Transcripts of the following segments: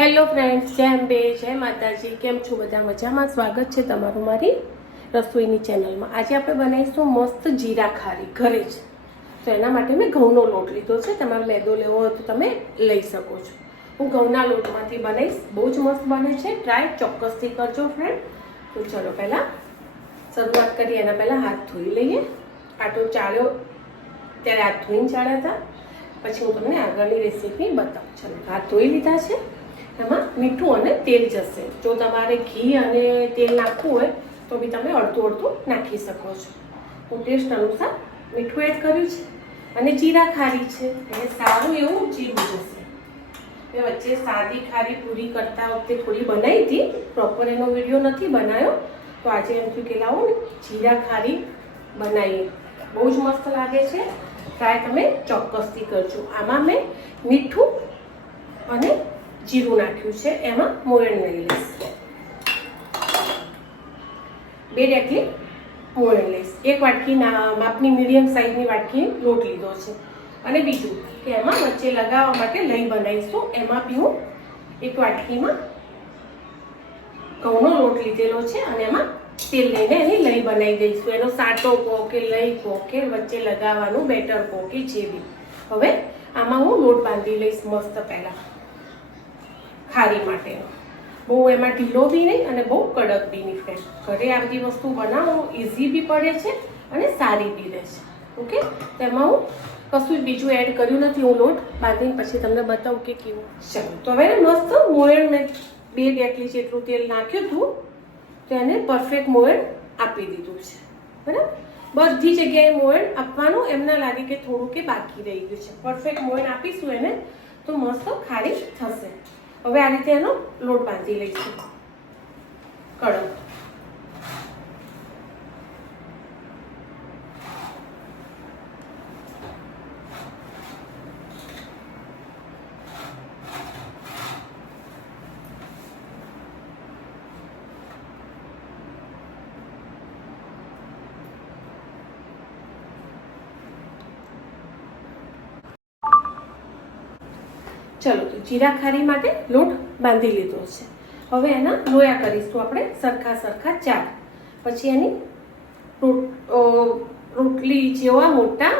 Hello friends, જય અંબે, જય માતાજી. કેમ છો બધા? મજામાં. સ્વાગત છે તમારું મારી રસોઈની ચેનલમાં. આજે આપણે બનાવીશું મસ્ત જીરા ખારી ઘરે જ. તો એના માટે મેં ઘઉંનો લોટ લીધો છે. તમારે મેદો લેવો હોય તો તમે લઈ શકો છો. હું ઘઉંના લોટમાંથી બનાવીશ. બહુ જ મસ્ત બને છે. ટ્રાય ચોક્કસથી કરજો ફ્રેન્ડ. તો ચલો પહેલાં શરૂઆત કરીએ. એના પહેલાં હાથ ધોઈ લઈએ. આટો ચાળ્યો ત્યારે હાથ ધોઈને ચાળ્યા હતા. પછી હું તમને આગળની રેસીપી બતાવું. ચલો, હાથ ધોઈ લીધા છે. એમાં મીઠું અને તેલ જશે. જો તમારે ઘી અને તેલ નાખવું હોય તો બી તમે અડધું અડધું નાખી શકો છો. હું ટેસ્ટ અનુસાર મીઠું એડ કર્યું છે અને જીરા ખારી છે એટલે સારું એવું જીરું જશે. મેં વચ્ચે સાદી ખારી પૂરી કરતા વખતે થોડી બનાવી હતી, પ્રોપર એનો વિડીયો નથી બનાવ્યો. તો આજે એમ થયું કે લાવો ને જીરા ખારી બનાવીએ. બહુ જ મસ્ત લાગે છે. ટ્રાય તમે ચોક્કસથી કરજો. આમાં મેં મીઠું અને જીરું નાખ્યું છે. એમાં મોયણ લઈ લઈશ. 2 ડેકલી મોયણ લઈશ. 1 વાટકી માપની મીડિયમ સાઈઝની વાટકી લોટ લીધો છે. અને બીજું કે એમાં વચ્ચે લગાવવા માટે લઈ બનાવીશું. એમાં બી હું 1 વાટકીમાં ઘઉંનો લોટ લીધેલો છે અને એમાં તેલ લઈને એની લઈ બનાવી દઈશું. એનો સાટો કહો કે લઈ કહો કે વચ્ચે લગાવવાનું બેટર કહો કે જે બી. હવે આમાં હું લોટ બાંધી લઈશ મસ્ત પહેલાં ખારી માટેનો. બહુ એમાં ઢીલો બી નહીં અને બહુ કડક બી નહીં ફ્રેન્ડ. ઘરે આ બધી વસ્તુ બનાવો ઇઝી બી પડે છે અને સારી બી રહે છે. ઓકે, તેમાં હું કશું બીજું એડ કર્યું નથી. હું લોટ બાંધીને પછી તમને બતાવું કે કેવું. ચાલો, તો હવે મસ્ત મોયણ મેં 2 ડેકલી જેટલું તેલ નાખ્યું હતું તો એને પરફેક્ટ મોયણ આપી દીધું છે. બરાબર, બધી જગ્યાએ મોયણ આપવાનું. એમ ના લાગે કે થોડું કે બાકી રહી ગયું છે. પરફેક્ટ મોયણ આપીશું એને તો મસ્ત ખારી થશે. હવે આ રીતે એનો લોટ બાંધી લઈશું કડક. ચલો, તો જીરા ખારી માટે લોટ બાંધી લીધો છે. હવે એના લોયા કરીશું આપણે સરખા 4. પછી એની રોટલી જેવા મોટી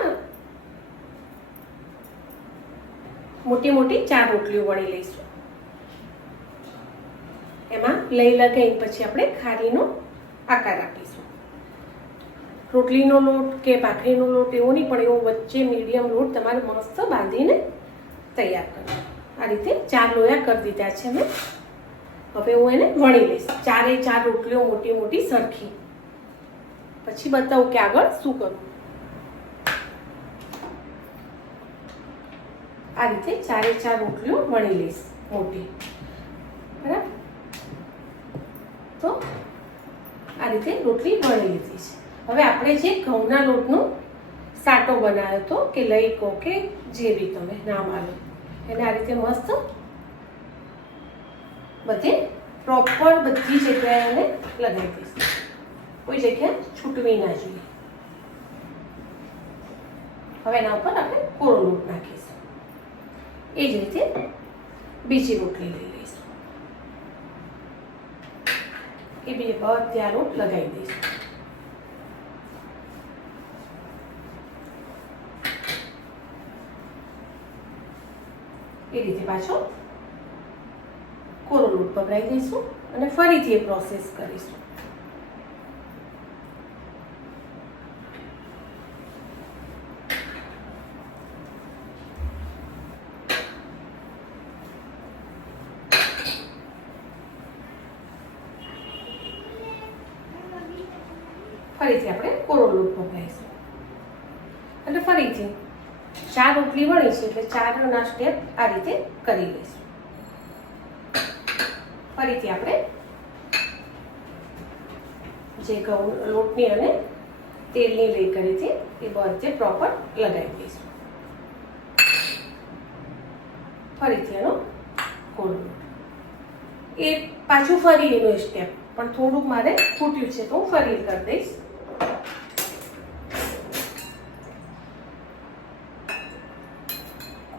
4 રોટલીઓ વણી લઈશું. એમાં લઈ લગાવી પછી આપણે ખારીનો આકાર આપીશું. રોટલીનો લોટ કે ભાખરીનો લોટ એવો નહીં, પણ એવો વચ્ચે મીડિયમ લોટ તમારે મસ્ત બાંધીને તૈયાર કરો. આ રીતે 4 લોયા કરી દીધા છે મેં. હવે હું એને વણી લઈશ. 4 રોટલીઓ મોટી સરખી. પછી બતાવું કે આગળ શું કરવું. આ રીતે 4 રોટલીઓ વણી લઈશ મોટી. બરાબર, તો આ રીતે રોટલી વણી લીધી છે. હવે આપણે જે ઘઉંના લોટનો સાટો બનાવ્યો હતો કે લઈ કહો કે જે બી તમે નામ આલો, એને આ રીતે મસ્ત બધે પ્રોપર બધી જગ્યાએ એને લગાવી દઈશું. કોઈ જગ્યાએ છૂટવી ના જોઈએ. હવે એના ઉપર આપણે કોરો લોટ નાખીશું. એ જ રીતે બીજી રોટલી લઈ લઈશું. એ બી બધા લોટ લગાવી દઈશું. એ રીતે પાછો કોરો લોટ પકડાઈ દઈશું અને ફરીથી એ પ્રોસેસ કરીશું. ફરીથી આપણે કોરો લોટ પકડાઈશું અને ફરીથી 4 રોટલી વણી છે એટલે 4ના સ્ટેપ આ રીતે કરી લઈશું. ફરીથી આપણે જે ઘઉં લોટની અને તેલની લઈ કરી હતી એ બધે પ્રોપર લગાવી દઈશું. ફરીથી એનો કોરો લોટ. એ પાછું ફરી એનો સ્ટેપ, પણ થોડુંક મારે ખૂટ્યું છે તો હું ફરી કરી દઈશ.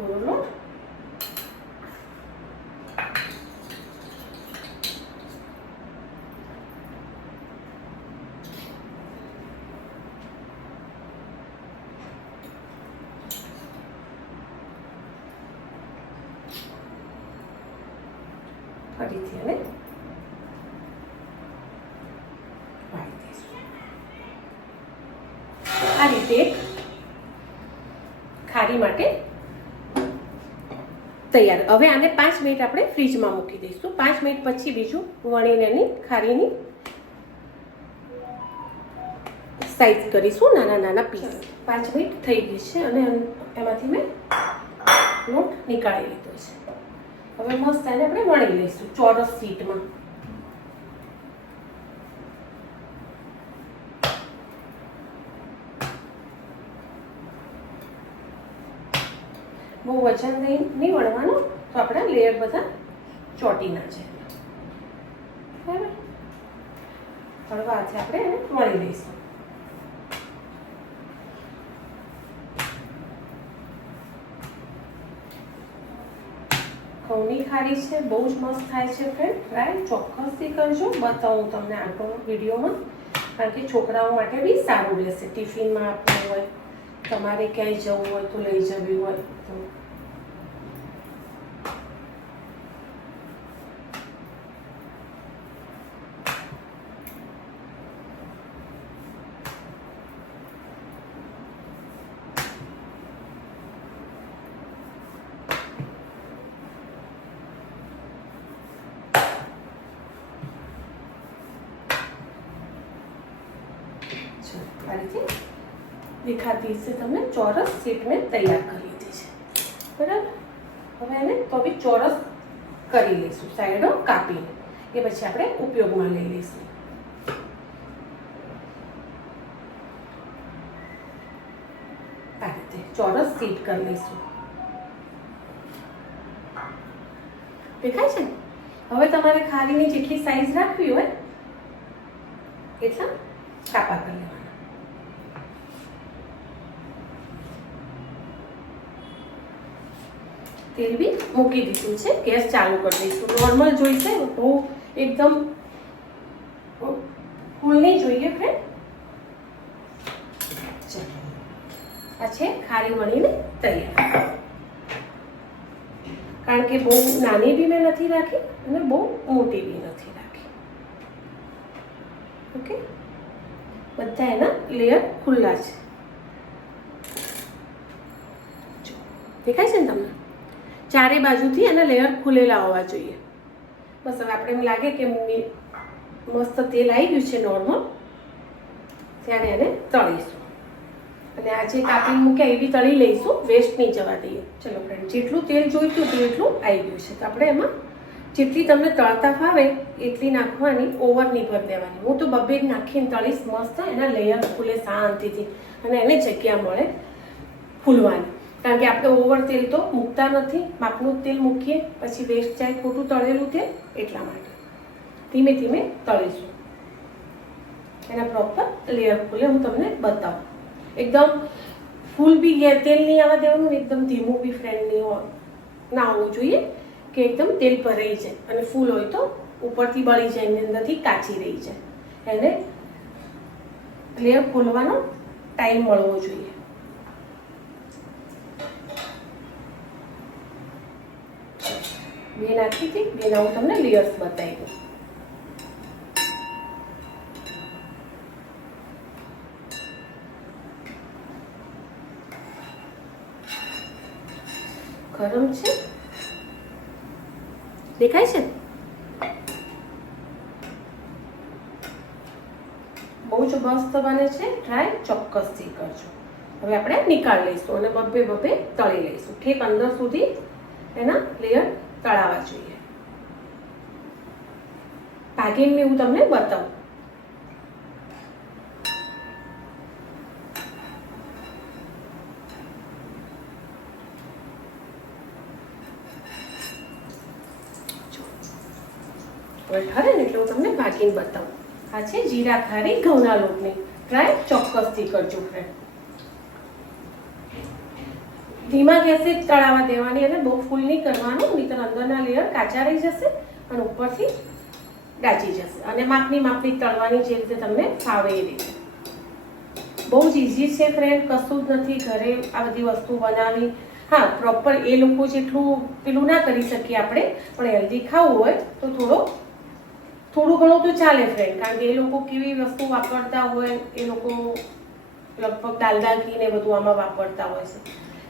કોરો લોટ ફરીથી અને વાળી દઈશું. આ રીતે ખારી માટે તૈયાર. હવે આને 5 મિનિટ આપણે ફ્રીજમાં મૂકી દઈશું. 5 મિનિટ પછી બીજું વણીને એની ખારીની સાઈઝ કરીશું, નાના નાના પીસ. 5 મિનિટ થઈ ગઈ છે અને એમાંથી મેં લોટ નીકાળી લીધો છે. હવે મસ્ત એને આપણે વણી લઈશું ચોરસ શીટમાં. બહુ વજન નહીં વણવાનું, તો આપણે લેયર બધા ચોટી ના જાય. બરાબર, હળવા હાથે આપણે એને વણી લઈશું. ઘઉંની ખારી છે, બહુ જ મસ્ત થાય છે ફ્રેન્ડ. ટ્રાય ચોક્કસથી કરજો. બતાવું તમને આગળ વિડીયોમાં, કારણ કે છોકરાઓ માટે બી સારું રહેશે. ટિફિનમાં આપવું હોય, તમારે ક્યાંય જવું હોય તો લઈ જવી હોય તો. આ રીતે દેખાતી હશે તમને. ચોરસ શીટ મેં તૈયાર કરી લીધી છે. બરાબર, હવે એને તો બી ચોરસ કરી લઈશું, સાઈડો કાપીને. એ પછી આપણે ઉપયોગમાં લઈ લઈશું. આ રીતે ચોરસ શીટ કરી લઈશું. દેખાય છે ને? હવે તમારે ખારીની જેટલી સાઈઝ રાખવી હોય એટલા કાપા કરી લેવાના. તેલ બી મૂકી દીધું છે. ગેસ ચાલુ કરી દઈશું. નોર્મલ જોઈશે, બહુ એકદમ ફૂલ નહીં જોઈએ ફ્રેન્ડ. આ છે ખારી વણીને તૈયાર. કારણ કે બહુ નાની બી મેં નથી રાખી અને બહુ મોટી બી નથી રાખી. ઓકે, બધા એના લેયર ખુલ્લા છે. દેખાય છે ને તમને? ચારે બાજુથી એના લેયર ખુલેલા હોવા જોઈએ. બસ હવે આપણે એમ લાગે કે મસ્ત તેલ આવી ગયું છે નોર્મલ, ત્યારે એને તળીશું. અને આ જે કાપી મૂક્યા એ બી તળી લઈશું, વેસ્ટ નહીં જવા દઈએ. ચલો ફ્રેન્ડ, જેટલું તેલ જોઈતું હતું એટલું આવી ગયું છે. તો આપણે એમાં જેટલી તમને તળતા ફાવે એટલી નાખવાની, ઓવર નહીં ભરી દેવાની. હું તો બબ્બે નાખીને તળીશ મસ્ત, એના લેયર ખુલે શાંતિથી અને એને જગ્યા મળે ફૂલવાની. કારણ કે આપણે ઓવર તેલ તો મૂકતા નથી, માપનું તેલ મૂકીએ પછી વેસ્ટ જાય ખોટું તળેલું તેલ. એટલા માટે ધીમે ધીમે તળીશું. એના પ્રોપર લેયર ખુલે હું તમને બતાવું. એકદમ ફૂલ બી તેલ નહીં આવવા દેવાનું, એકદમ ધીમું બી ફ્રેન્ડ નહીં ના હોવું જોઈએ કે એકદમ તેલ ભરાઈ જાય અને ફૂલ હોય તો ઉપરથી બળી જાય, એની અંદરથી કાચી રહી જાય. એને લેયર ખોલવાનો ટાઈમ મળવો જોઈએ. બે નાખી હતી, બેના હું તમને લેયર્સ બતાવી દઉં. ગરમ છે, દેખાય છે? બહુ જ મસ્ત બને છે. ટ્રાય ચોક્કસથી કરજો. હવે આપણે નીકાળી લઈશું અને બબ્બે તળી લઈશું. ઠીક અંદર સુધી એના લેયર તળાવવા જોઈએ. ભાગીને હું તમને બતાવું. ઠરે ને એટલે હું તમને ભાગીને બતાવું. આ છે જીરા ખારી ઘઉંના લોટની. ટ્રાય ચોક્કસથી કરજો ફ્રેન્ડ. ધીમા ગેસે જ તળાવવા દેવાની અને બહુ ફૂલ નહીં કરવાનું, નહીંતર અંદરના લેયર કાચા રહી જશે અને ઉપરથી ડાચી જશે. અને માપની તળવાની, જે રીતે તમને ફાવે એ રીતે. બહુ જ ઇઝી છે ફ્રેન્ડ, કશું જ નથી. ઘરે આ બધી વસ્તુ બનાવી હા, પ્રોપર એ લોકો જેટલું પેલું ના કરી શકીએ આપણે, પણ હેલ્ધી ખાવું હોય તો થોડું ઘણું તો ચાલે ફ્રેન્ડ. કારણ કે એ લોકો કેવી વસ્તુ વાપરતા હોય, એ લોકો લગભગ ડાલડા ઘી ને બધું આમાં વાપરતા હોય છે.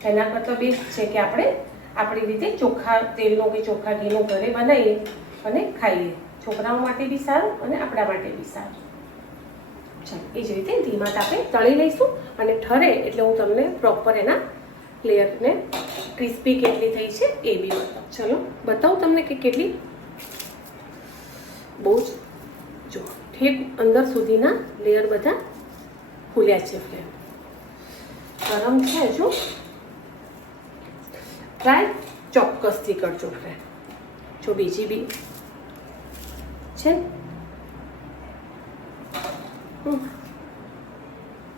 એના કરતાં બેસ્ટ છે કે આપણે આપણી રીતે ચોખ્ખા તેલનો કે ચોખ્ખા ઘીનો ઘરે બનાવીએ અને ખાઈએ. છોકરાઓ માટે બી સારું અને આપણા માટે બી સારું. ચાલો, એ જ રીતે ધીમા તાપે તળી લઈશું અને ઠરે એટલે હું તમને પ્રોપર એના લેયરને ક્રિસ્પી કેટલી થઈ છે એ બી બતાવું. ચલો બતાવું તમને કે કેટલી. બહુ જ જો ઠેક અંદર સુધીના લેયર બધા ફૂલ્યા છે. ફ્લેમ ગરમ છે. જો ટ્રાય ચોક્કસથી કરજો ફ્રેન્ડ. જો બીજી બી છે,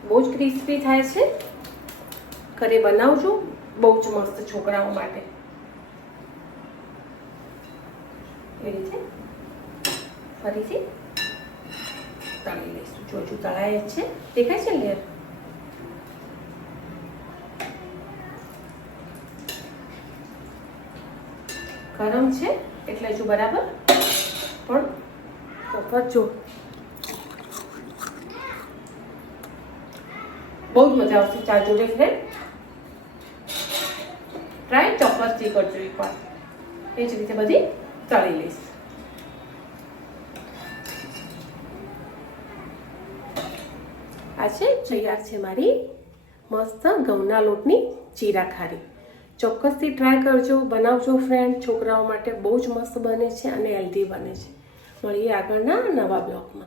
બહુ જ ક્રિસ્પી થાય છે. ઘરે બનાવજો, બહુ જ મસ્ત છોકરાઓ માટે. એ રીતે ફરીથી તળી લઈશું. જો હજુ તળાય જ છે, દેખાય છે લેયર. ગરમ છે એટલે હજુ બરાબર, પણ પ્રોપર જો બહુ જ મજા આવશે ચા જોડે ફ્રેન્ડ. ટ્રાય ચોક્કસથી કરજો એકવાર. એ જ રીતે બધી તળી લઈશ. આ છે તૈયાર છે મારી મસ્ત ઘઉંના લોટની જીરા ખારી. ચોક્કસથી ટ્રાય કરજો, બનાવજો ફ્રેન્ડ. છોકરાઓ માટે બહુ જ મસ્ત બને છે અને હેલ્ધી બને છે. મળીએ આગળના નવા બ્લોગમાં.